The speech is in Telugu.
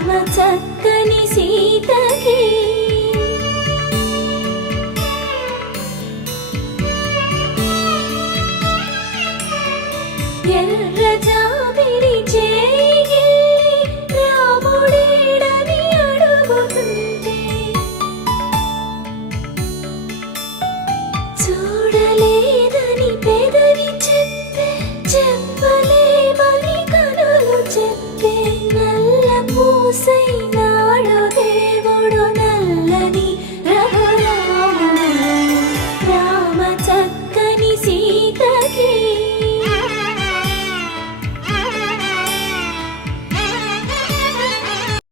రామ చక్కని సీతకి ఎర్ర జాబిలి చేయి రాముడేడని అడుగుతుంటే చూడలేదని పెదవి చెప్పలేమని కనులు చెప్పే నల్ల పూసై